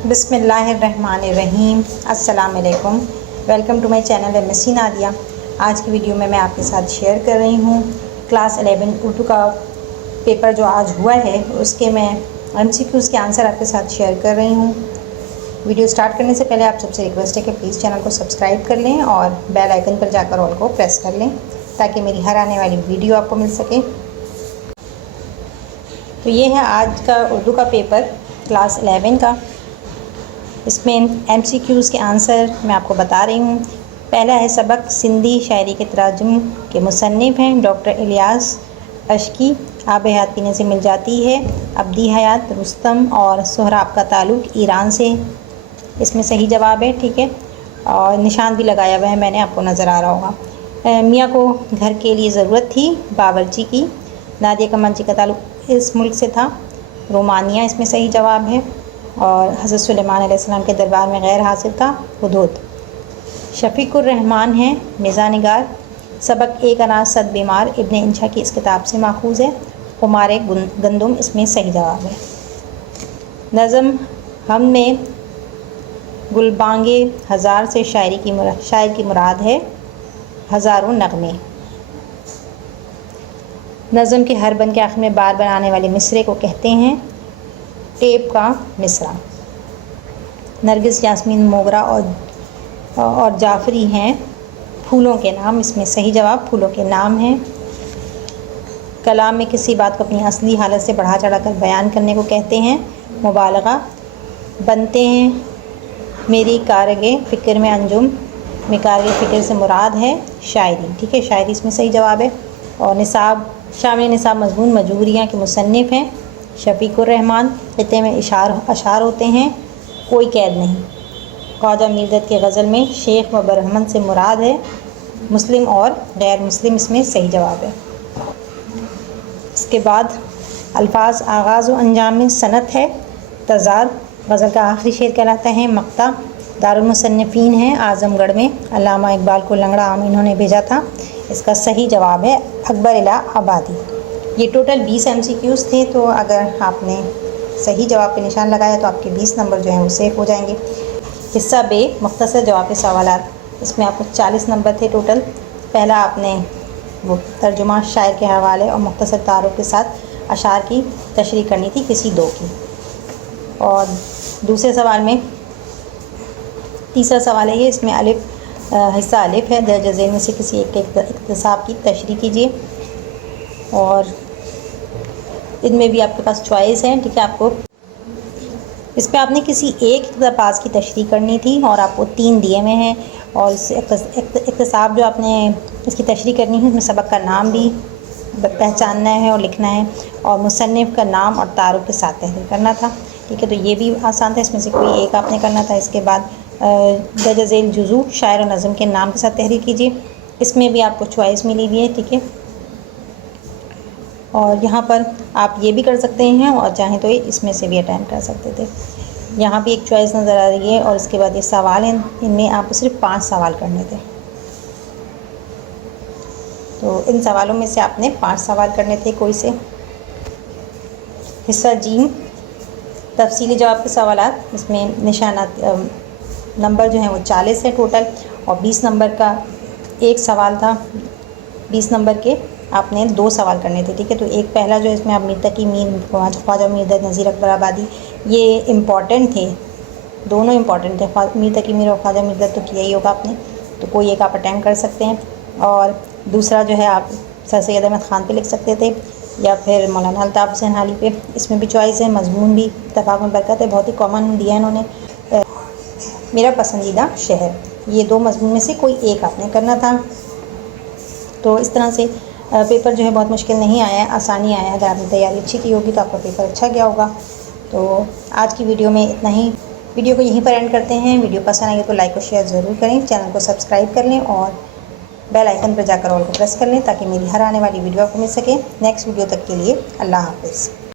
बिस्मिल्लाहिर्रहमानिर्रहीम। अस्सलाम वालेकुम। Welcome to my channel MSc Nadia. आज की वीडियो में मैं आपके साथ शेयर कर रही हूँ क्लास 11 उर्दू का पेपर जो आज हुआ है उसके मैं एमसीक्यूज़ के आंसर आपके साथ शेयर कर रही हूँ। वीडियो स्टार्ट करने से पहले आप सबसे रिक्वेस्ट है कि प्लीज़ चैनल को सब्सक्राइब कर लें और बेल आइकन पर जाकर ऑल को प्रेस कर लें ताकि मेरी हर आने वाली वीडियो आपको मिल सके। तो ये है आज का उर्दू का पेपर क्लास 11 का। इसमें एमसीक्यूज़ के आंसर मैं आपको बता रही हूँ। पहला है सबक सिंधी शायरी के तराजुम के मुसन्निफ़ हैं डॉक्टर इलियास अशकी। आब हयात पीने से मिल जाती है। अब्दी हयात रुस्तम और सोहराब का ताल्लुक़ ईरान से। इसमें सही जवाब है, ठीक है। और निशान भी लगाया हुआ है मैंने, आपको नज़र आ रहा होगा। मियाँ को घर के लिए ज़रूरत थी बावर्ची की। नादिया कमांची का ताल्लुक़ इस मुल्क से था, रोमानिया इसमें सही जवाब है। और हज़रत सुलेमान अलैहिस्सलाम के दरबार में गैर हासिल था हुदूद। शफ़ीकुर रहमान है मिज़ा निगार। सबक एक अनाज सद बीमार इब्न इंशा की इस किताब से माखूज़ है। कुमार गंदुम इसमें सही जवाब है। नज़म हमने गुलबांगे हज़ार से शायर की मुराद है हज़ारों नगमे। नज़म के हर बंद के आखिर में बार बार आने वाले मिसरे को कहते हैं टेप का मिसरा। नरगिस यास्मीन मोगरा और जाफरी हैं फूलों के नाम, इसमें सही जवाब फूलों के नाम हैं। कलाम में किसी बात को अपनी असली हालत से बढ़ा चढ़ा कर बयान करने को कहते हैं मुबालगा। बनते हैं मेरी कारगे फ़िक्र में अंजुम में कारगे फ़िक्र से मुराद है शायरी, ठीक है, शायरी इसमें सही जवाब है। और निसाब शामिल निसाब मज़मून मजबूरियाँ के मुसन्निफ़ हैं शफ़ीकुर रहमान। खिते में अशार होते हैं कोई कैद नहीं। ख्वाजा मीरदत की गज़ल में शेख व बरहमन से मुराद है मुस्लिम और गैर मुस्लिम, इसमें सही जवाब है। इसके बाद अल्फाज आगाज़ व अंजाम में सनत है तज़ाद। गज़ल का आखिरी शेर कहलाता है मक्ता। दारुल मुसन्निफ़ीन है आज़मगढ़ में। अल्लामा इकबाल को लंगड़ा आम इन्होंने भेजा था, इसका सही जवाब है अकबर इला आबादी। ये टोटल 20 एमसीक्यूज़ थे, तो अगर आपने सही जवाब पे निशान लगाया तो आपके 20 नंबर जो हैं वो सेव हो जाएंगे। हिस्सा बे मुख्तसर जवाब सवालात, इसमें आपको 40 नंबर थे टोटल। पहला आपने वो तर्जुमा शायर के हवाले और मुख्तसर तारुफ के साथ अशार की तशरीह करनी थी किसी दो की। और दूसरे सवाल में तीसरा सवाल है ये, इसमें हिस्सा अलिफ है, दर्ज ज़ेल में से किसी एक के इख्तिसाब की तशरीह कीजिए। और इनमें भी आपके पास चॉइस है, ठीक है। आपको इस पर आपने किसी एक इक़्तिबास की तशरीह करनी थी और आपको 3 दिए हुए हैं। और इस इख्तिसाब जो आपने इसकी तशरीह करनी है उसमें सबक का नाम भी पहचानना है और लिखना है और मुसन्निफ़ का नाम और तारुफ के साथ तहरीर करना था, ठीक है। तो ये भी आसान था, इसमें से कोई एक आपने करना था। इसके बाद दर्ज ज़ेल जुज़ू शायर और नज़म के नाम के साथ तहरीर कीजिए, इसमें भी आपको चॉइस मिली हुई है, ठीक है। और यहाँ पर आप ये भी कर सकते हैं और चाहें तो इसमें से भी अटैम्प्ट कर सकते थे। यहाँ भी एक चॉइस नज़र आ रही है। और इसके बाद ये सवाल हैं, इनमें आपको सिर्फ 5 सवाल करने थे। तो इन सवालों में से आपने 5 सवाल करने थे कोई से। हिस्सा जीम तफसीली जवाब के सवालात, इसमें निशानात नंबर जो हैं वो 40 है टोटल और 20 नंबर का एक सवाल था। 20 नंबर के आपने 2 सवाल करने थे, ठीक है। तो एक पहला जो इसमें आप मीर तकी मीर ख्वाजा मीरदत नज़ीर अकबर आबादी, ये इम्पॉर्टेंट थे, दोनों इम्पॉर्टेंट थे। मीर तकी मीर और ख्वाजा मीरदत तो किया ही होगा आपने, तो कोई एक आप अटैम्प्ट कर सकते हैं। और दूसरा जो है आप सर सैयद अहमद ख़ान पे लिख सकते थे या फिर मौलाना अल्ताफ़ हुसैन हाली पे, इसमें भी चॉइस है। मजमून भी इत्तफ़ाक़ में बरकत है, बहुत ही कॉमन दिया है इन्होंने। मेरा पसंदीदा शहर, ये 2 मजमून में से कोई एक आपने करना था। तो इस तरह से पेपर जो है बहुत मुश्किल नहीं आया है, आसानी आया है। अगर आपने तैयारी अच्छी की होगी तो आपका पेपर अच्छा गया होगा। तो आज की वीडियो में इतना ही। वीडियो को यहीं पर एंड करते हैं। वीडियो पसंद आई तो लाइक और शेयर ज़रूर करें, चैनल को सब्सक्राइब कर लें और बेल आइकन पर जाकर ऑल को प्रेस कर लें ताकि मेरी हर आने वाली वीडियो आपको मिल सके। नेक्स्ट वीडियो तक के लिए अल्लाह हाफ़िज़।